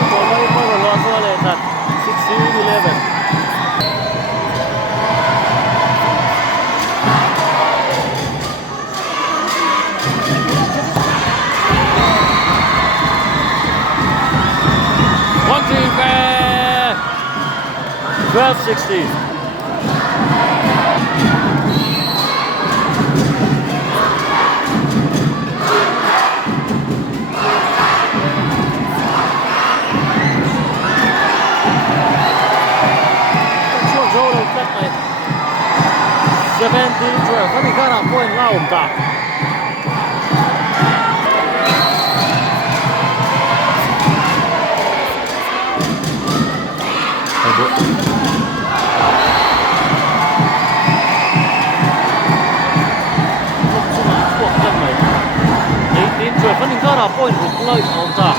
Boleh lolos oleh 16-11 Defense 12-16. Chuột dâu đầu cắt này 17-12 vẫn thì các nào point lao ổn cả. Rồi phân định ra là point của lợi ổn cả.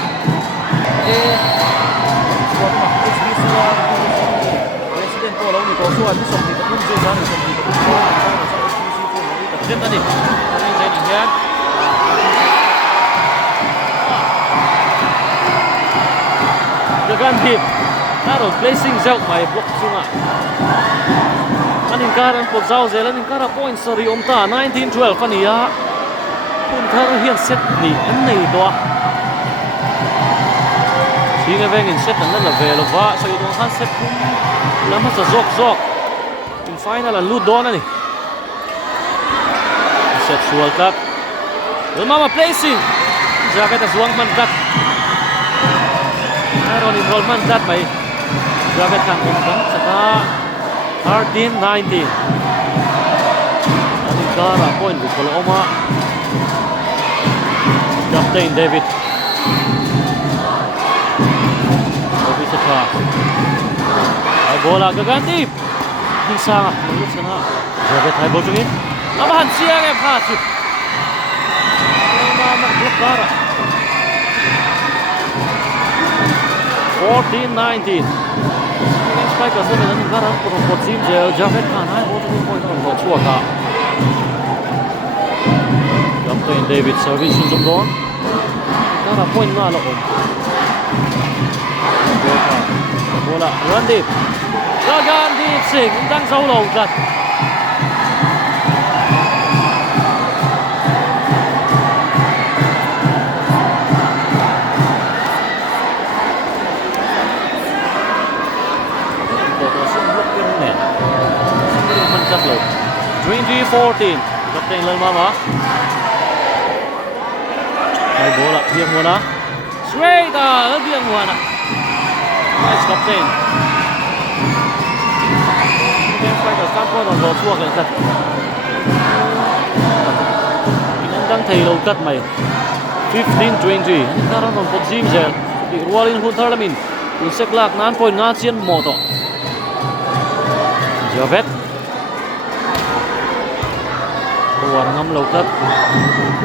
President ko law nito so ano sa dito kung sa ano sa dito kung sa SPC ko dito dito ni ano yan yan Gagan hit Naro placing out may block sunga Aningkaran po zao zela aningkara points sa riomta 19-12 paniya punta hian set ni annei to Singa vengin set an la velo va so yung han set kum lama sa zok in final an lud don ani set sual kat mama placing jacket as wang man kat Aaron in man kat by jacket kan kan saka 13-19 ani kara point with Paloma Captain David Ay bola gaganti Bisa Menurut sana Jagat ay bol jungin Namahan siang yang pasif Nama blok bara 14-19 Ini striker sa dengan negara Perempuan sim jel Jagat kan ay bol jungin point Perempuan chua ka Captain David service sunjung doon Negara point nga lakom bola Randy Gagandi Singh đang sâu lầu giật Mencat loh 20-14 Captain lên mama Hai bola dia bola straight dia bola Nice captain. Game fighter Stanford on lột chuộc lên thật. Inandang thầy lâu cắt mày. 15-20. Karon on pot gym zel. Di rualin hun thalamin. Unsek lak nan point nga chian moto. Javet. Ruan ngam lâu cắt.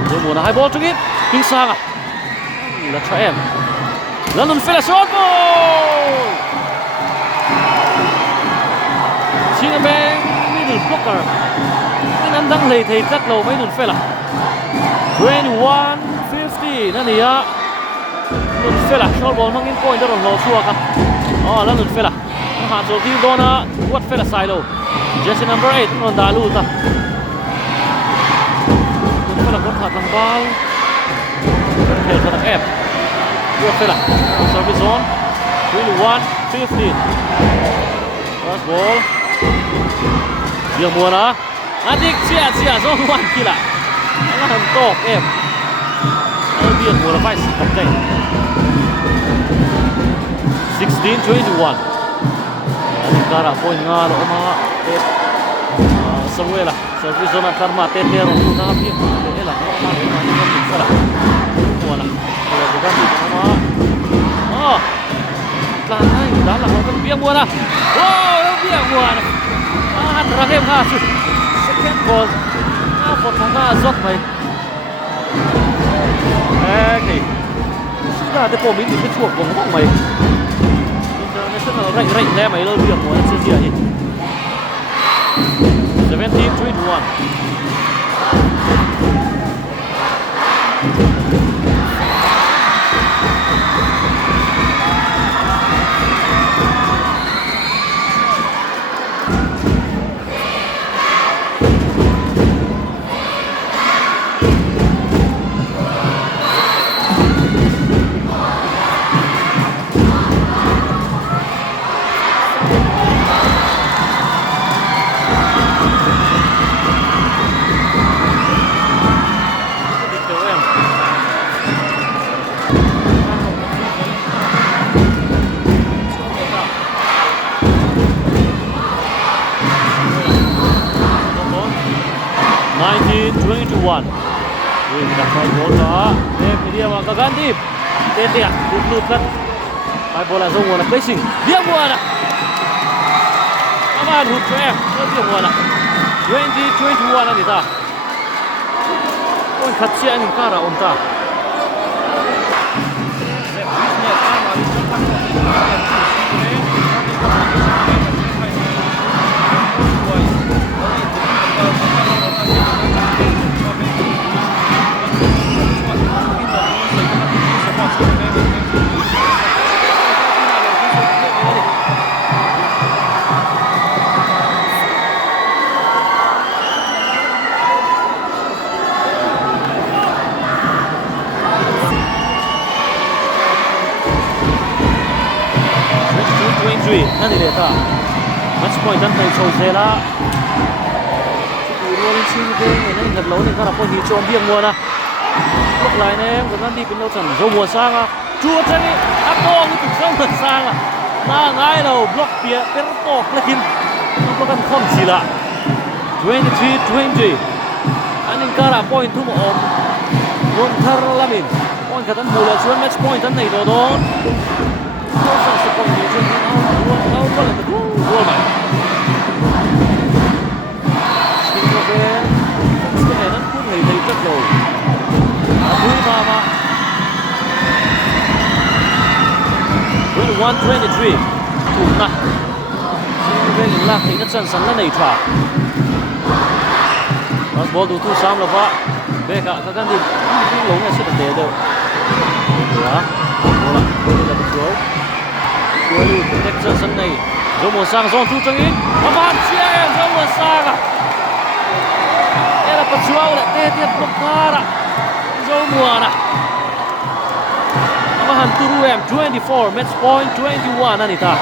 Rồi muốn hai ball trúng Kinh sang à. Là cho em. London Fella shot ball! Sina Bang middle blocker. Inandang lay thầy cắt lầu mấy London Fella. 21-50 นั่นนี่ฮะLondon Fella shot ball มั่งอิน point ตลอดรอชัวร์ครับLondon Fella หาโจทย์ที่โดนวัด Fella ไซโล Jersey number 8นนดาลูตะ London Fella กดขาดทางบอลเทลทางแอบGood Fella service on 21-15 first ball Yang muna Adik siya Zong 1 kila Alahan top em Yang muna vice captain 16-21 Anikara point nga lo mga Samuela service on at karma Tetero Nakapiyang Ela Fella Wala bukan di sama. Lanai dalam kan biang buana. Biang buana. Terakhir kasus. Second goal. Apa tangga azot mai. Okay. Sudah ada pemain di kecuak ngomong mai. International right le mai lo biang buana sia ni. 17-21. 19-21 Wing na fast ball ka media wa Gagandhi tetia dulu kan ai bola zong wala placing dia wala aman hut fair dia wala 20-21 ani ta oi khatsia ani kara ontaนั่นนี่เลยค่ะmatch point นั้นในโซเซล่าดูโรลินชิงเด้งนั่นกับเราเนี่ยก็รับพอดีโจมเบี้ยงมัวนะลูกหลายเนี่ยกับนั่นที่เป็นเราสั่งโจมัวสร้างอ่ะจัวจะนี่อัพโต้นี่ถูกโจมัวสร้างอ่ะหน้าง่ายเราบล็อกเปียเป็นโต้แล้วกินลูกกันคอมสิละ23-20อันนี้ก็รับ point ทุ่มอมรวมทาร์ลามิน point กับตันบูเลชวน match point นั้นในโดนpoint ni cuma awal bola tu gol mai. Singapore sekarang pun lagi terlalu. Abu Mama. 21-23. Tuna. Singapore lah ingat san lah naik tra. Pas ball tu sam lah pak. Beka kakan di longnya sih tak ada. Ya. Bola dah betul. Cuối protection sân này do một sang zone thu trong in và bàn chia do một sang à đây là phần chuao lại tê tiếp block ra đó do mùa nè và hẳn turu em 24 match point 21 anh ta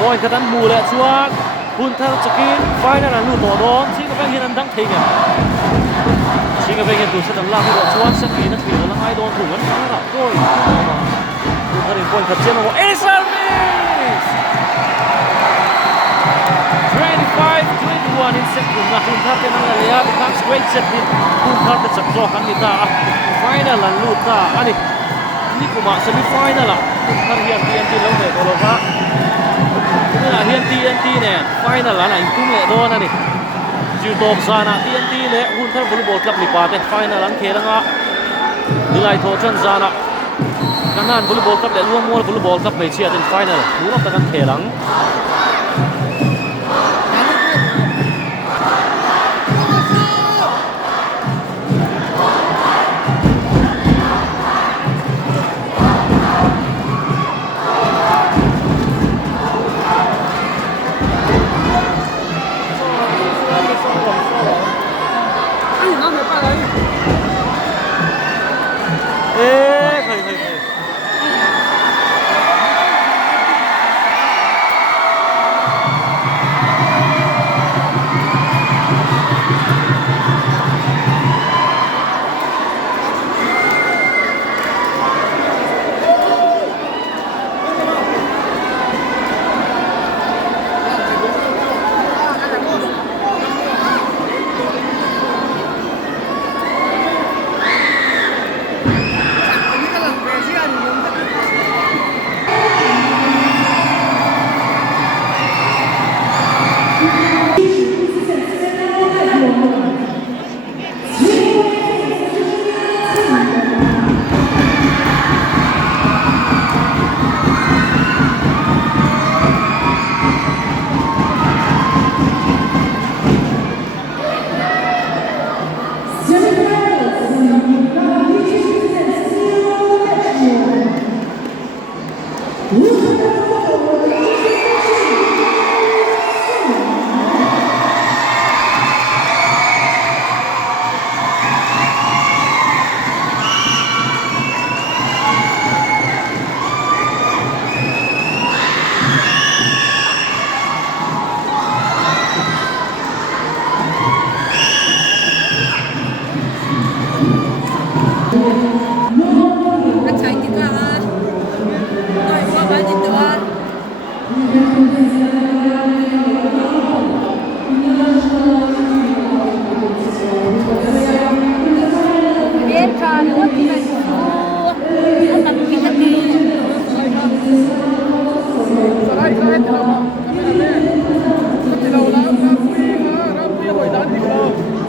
point cái tán mù lại chuang hun thang skin final là lùi tổ đón chính cái hiện đang thấy nhỉ chính cái hiện tụ sẽ làm lao cái chuang sẽ bị nó bị nó ai đón thủ vẫn khá là thôi cái điểm point thật trên là một Acer 25-21 in set kun na kun thate nang leya become straight set din kun thate sakso kan nita final an luta ani ni kuma semi final a kun thar hian TNT lo me ko lo ka na hian TNT ne final ana in tum le don ani jiu top sana TNT le kun thar volleyball club ni pa te final an khelanga nilai tho chan sana kanan volleyball club le luang mol volleyball club me chia den final nu na kan khelang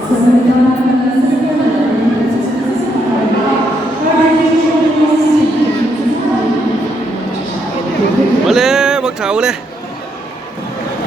Boleh, bak tahu leh.